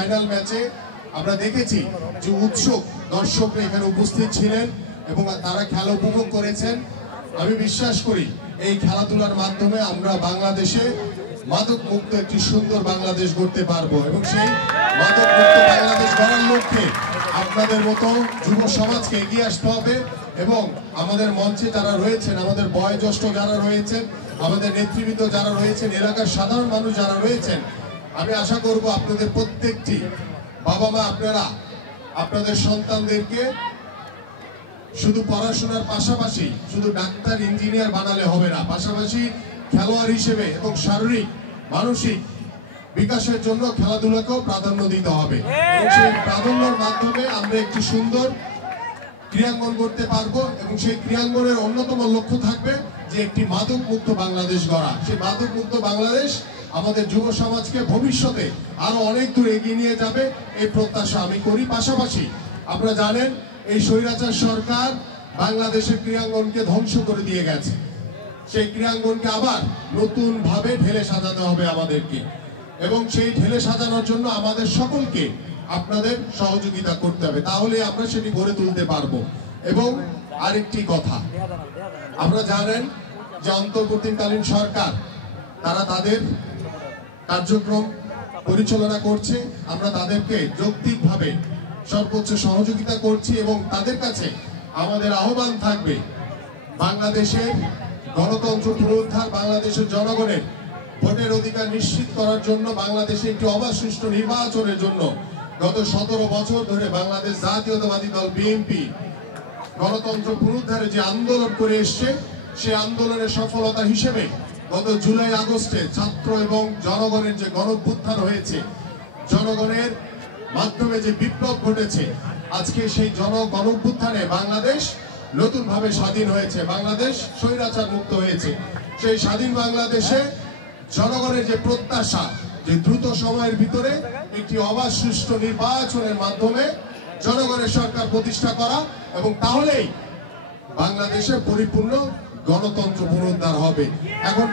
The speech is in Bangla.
ফাইনাল ম্যাচে আমরা দেখেছি যে উৎসুক দর্শকরা এখানে উপস্থিত ছিলেন এবং তারা খেলা উপভোগ করেছেন। আমি বিশ্বাস করি এই খেলাধুলার মাধ্যমে আমরা বাংলাদেশে মাদক মুক্ত একটি সুন্দর বাংলাদেশ গড়তে পারবো এবং সেই মাদক মুক্ত বাংলাদেশ গড়ার লক্ষ্যে আপনাদের মতো যুব সমাজকে এগিয়ে আসতে হবে এবং আমাদের মঞ্চে যারা রয়েছেন, আমাদের বয়োজ্যেষ্ঠ যারা রয়েছেন, আমাদের নেতৃবৃন্দ যারা রয়েছেন, এলাকার সাধারণ মানুষ যারা রয়েছেন, আমি আশা করব আপনাদের প্রত্যেকটি বাবা মা আপনারা আপনাদের সন্তানদেরকে শুধু পড়াশোনার পাশাপাশি শুধু ডাক্তার ইঞ্জিনিয়ার বানালে হবে না, পাশাপাশি খেলোয়াড় হিসেবে এবং শারীরিক মানসিক বিকাশের জন্য খেলাধুলাকেও প্রাধান্য দিতে হবে এবং সেই প্রাধান্যের মাধ্যমে আমরা একটি সুন্দর ক্রীড়াঙ্গন করতে পারবো এবং সেই ক্রীড়াঙ্গনের অন্যতম লক্ষ্য থাকবে যে একটি মাদক মুক্ত বাংলাদেশ গড়া। সেই মাদক মুক্ত বাংলাদেশ আমাদের যুব সমাজকে ভবিষ্যতে আরো অনেক দূর এগিয়ে নিয়ে যাবে এই প্রত্যাশা আমি করি। পাশাপাশি আপনারা জানেন এই স্বৈরাচার সরকার বাংলাদেশের ক্রীড়াঙ্গনকে ধ্বংস করে দিয়ে গেছে। সেই ক্রীড়াঙ্গনকে আবার নতুন ভাবে ঢেলে সাজাতে হবে আমাদেরকে এবং সেই ঢেলে সাজানোর জন্য আমাদের সকলকে আপনাদের সহযোগিতা করতে হবে, তাহলে আমরা সেটি গড়ে তুলতে পারবো। এবং আরেকটি কথা, আমরা জানেন যে অন্তর্বর্তীকালীন সরকার তারা তাদের কার্যক্রম পরিচালনা করছে, আমরা তাদেরকে যৌক্তিকভাবে সর্বোচ্চ সহযোগিতা করছি এবং তাদের কাছে আমাদের আহ্বান থাকবে বাংলাদেশের গণতন্ত্র পুনরুদ্ধার, বাংলাদেশের জনগণের ভোটের অধিকার নিশ্চিত করার জন্য, বাংলাদেশে একটি অবাধ সুষ্ঠু নির্বাচনের জন্য গত 17 বছর ধরে বাংলাদেশ জাতীয়তাবাদী দল বিএনপি গণতন্ত্র পুনরুদ্ধারে যে আন্দোলন করে এসছে, সেই আন্দোলনের সফলতা হিসেবে গত জুলাই আগস্টে ছাত্র এবং জনগণের যে গণঅভ্যুত্থান হয়েছে, জনগণের মাধ্যমে যে বিপ্লব ঘটেছে, আজকে সেই গণঅভ্যুত্থানে বাংলাদেশ নতুন ভাবে স্বাধীন হয়েছে, বাংলাদেশ স্বৈরাচার মুক্ত হয়েছে। সেই স্বাধীন বাংলাদেশে জনগণের যে প্রত্যাশা যে দ্রুত সময়ের ভিতরে একটি অবাধ সুষ্ঠু নির্বাচনের মাধ্যমে জনগণের সরকার প্রতিষ্ঠা করা এবং তাহলেই বাংলাদেশে পরিপূর্ণ গণতন্ত্র পুনরুদ্ধার হবে। এখন